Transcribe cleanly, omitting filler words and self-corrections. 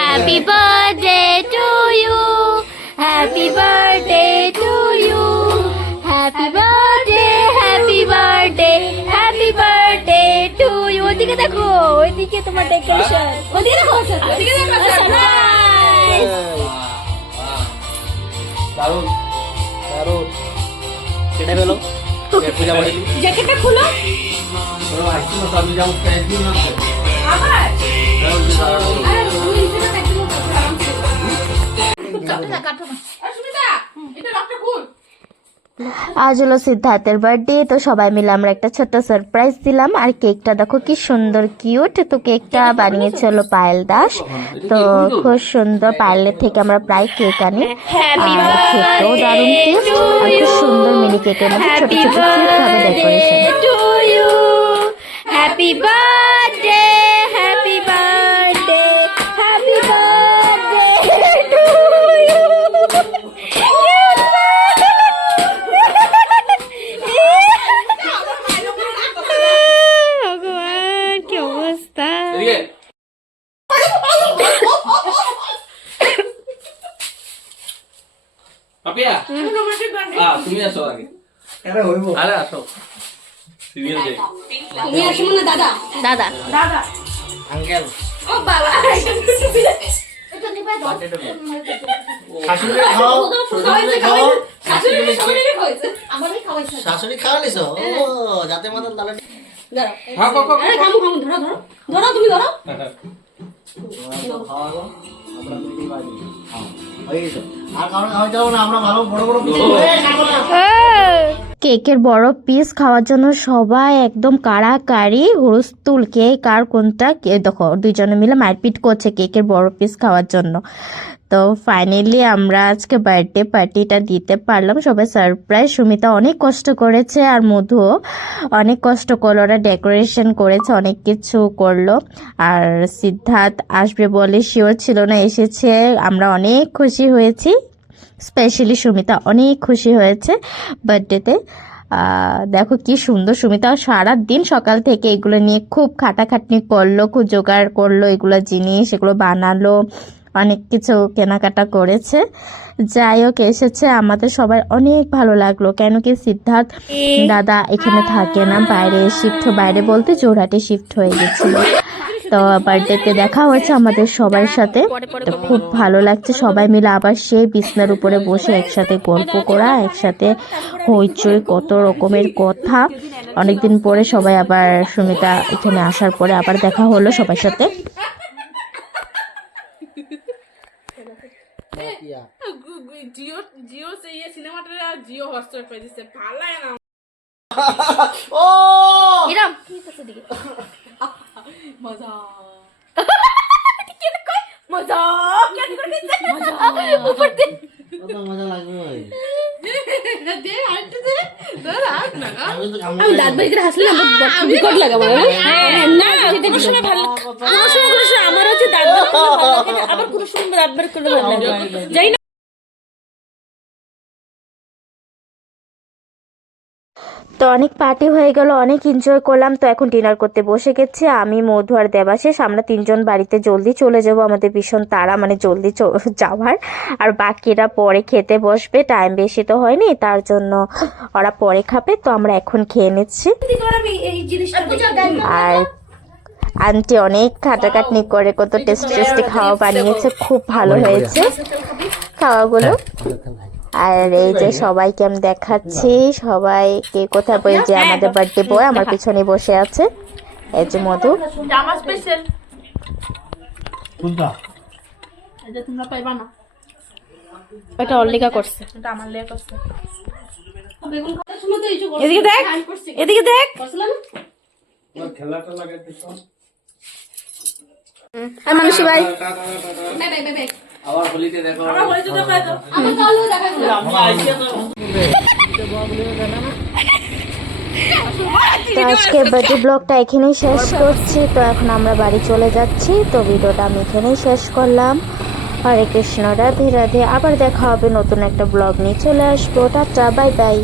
Happy birthday to you. Happy birthday to you. Happy birthday, happy birthday, happy birthday to you. ওদিকে দেখো, ওইদিকে তোমার decoration. ওদিকে দেখো, ওদিকে দেখো। নাইস। দারুণ দারুণ। কেটে ফেলো। পূজা বাড়ি। জ্যাকেটটা খুলো। বড় আইসি না আমি যাও প্রাইস দিন না। আবার। আরে সুমিতা দেখো। কাটো না। সুমিতা, এটা লকটা খুল। আজ হলো সিদ্ধার্থের বার্থডে, তো সবাই মিলে আমরা একটা ছোট্ট সারপ্রাইজ দিলাম। আর কেকটা দেখো কি সুন্দর কিউট। তো কেকটা বানিয়েছে হলো পায়েল দাস। তো খুব সুন্দর, পায়েলের থেকে আমরা প্রায় কেক আনি। আর খেতেও দারুণ টেস্ট, আর খুব সুন্দর মিনি কেকের মধ্যে ছোট ছোট কিউট ভাবে decoration. Happy birthday, happy birthday, happy birthday to you. ভগবান কি অবস্থা। পাপিয়া তুমি আসো আগে। আরে আসো সিরিয়াল যাই। তুমি আসো না দাদা। দাদা দাদা আঙ্কেল ও বাবা। শাশুড়ি খাও, শ্বশুরে খাও, শাশুড়ি শাশুড়ি খাওয়ালিস। ও যাতে মাতাল তাহলে ধরো তুমি ধরো। আর কারণ খাওয়া যাবো না, আমরা ভালো বড় বড় কেকের বড় পিস খাওয়ার জন্য সবাই একদম কাড়াকাড়ি হুড়স্থুল। কেক আর কোনটা দেখো, দুইজনে মিলে মারপিট করছে কেকের বড় পিস খাওয়ার জন্য। তো ফাইনালি আমরা আজকে বার্থডে পার্টিটা দিতে পারলাম, সবাই সারপ্রাইজ। সুমিতা অনেক কষ্ট করেছে আর মধুও অনেক কষ্ট করলো, ওরা ডেকোরেশন করেছে, অনেক কিছু করলো। আর সিদ্ধার্থ আসবে বলে শিওর ছিল না, এসেছে। আমরা অনেক খুশি হয়েছি, স্পেশালি সুমিতা অনেক খুশি হয়েছে বার্থডেতে। দেখো কি সুন্দর, সুমিতা সারা দিন সকাল থেকে এগুলো নিয়ে খুব খাটাখাটনি করলো, খুব জোগাড় করলো, এগুলো জিনিস এগুলো বানালো, অনেক কিছু কেনাকাটা করেছে। যাই হোক, এসেছে, আমাদের সবার অনেক ভালো লাগলো। কেন কি সিদ্ধার্থ দাদা এখানে থাকে না, বাইরে শিফট, বাইরে বলতে জোরহাটে শিফট হয়ে গেছিল। তো বার্থডেতে দেখা হয়েছে আমাদের সবার সাথে, তো খুব ভালো লাগছে। সবাই মিলে আবার সেই বিছনার উপরে বসে একসাথে গল্প করা, একসাথে হইচই, কত রকমের কথা। অনেকদিন পরে সবাই আবার, সুমিতা এখানে আসার পরে আবার দেখা হলো সবার সাথে। জিও জিও সে এই সিনেমাটা জিও হটস্টার পাই দিছে, ভালো লাগে না। ও এরম কি করছে দিকে মজা মজা কেন করে দিচ্ছে মজা উপর দিয়ে কত মজা লাগবে ভাই। দে আইতে দে রাখ না আমি তো আমি দাঁত বের করে হাসলে আমার বিকট লাগে আমার না কোনো সময় ভালো কোনো সময় আমার হচ্ছে দাঁত বের করলে ভালো লাগে, আবার কোনো সময় দাঁত বের করলে ভালো লাগে। যাই না, তো অনেক পার্টি হয়ে গেল, অনেক এনজয় করলাম। তো এখন ডিনার করতে বসে গেছি আমি, মধু আর দেবাশিস। আমরা তিনজন বাড়িতে জলদি চলে যাব, আমাদের ভীষণ তাড়া, মানে জলদি যাওয়ার। আর বাকিরা পরে খেতে বসবে, টাইম বেশি তো হয়নি, তার জন্য ওরা পরে খাবে। তো আমরা এখন খেয়ে নিচ্ছি। আর আন্টি অনেক খাটাখাটনি করে কত টেস্টি খাওয়া বানিয়েছে, খুব ভালো হয়েছে খাওয়াগুলো। আর এই যে সবাইকে আমি দেখাচ্ছি, সবাইকে কোথায় বই, যে আমাদের বার্থডে বয় আমার পিছনে বসে আছে, এই যে মধু। আমার স্পেশাল কোনটা এটা তোমরা পাইবা না, এটা অল্লিকা করছে, এটা আমার লেগে করছে। এদিকে দেখ, এদিকে দেখ। খেলাটা লাগাতে তো আর মানুষি ভাই আবার হোলিতে দেখো, আমার হইতে তো পাই দাও, আমার চালু দেখা যায়। আমরা আইসিয়া তো তো আজকে বার্থডে ব্লগটা এখানেই শেষ করছি। তো এখন আমরা বাড়ি চলে যাচ্ছি। তো ভিডিওটা আমি এখানেই শেষ করলাম। হরে কৃষ্ণ, রাধে রাধে। আবার দেখা হবে নতুন একটা ব্লগ নিয়ে, চলে আসবো। Tata, bye bye.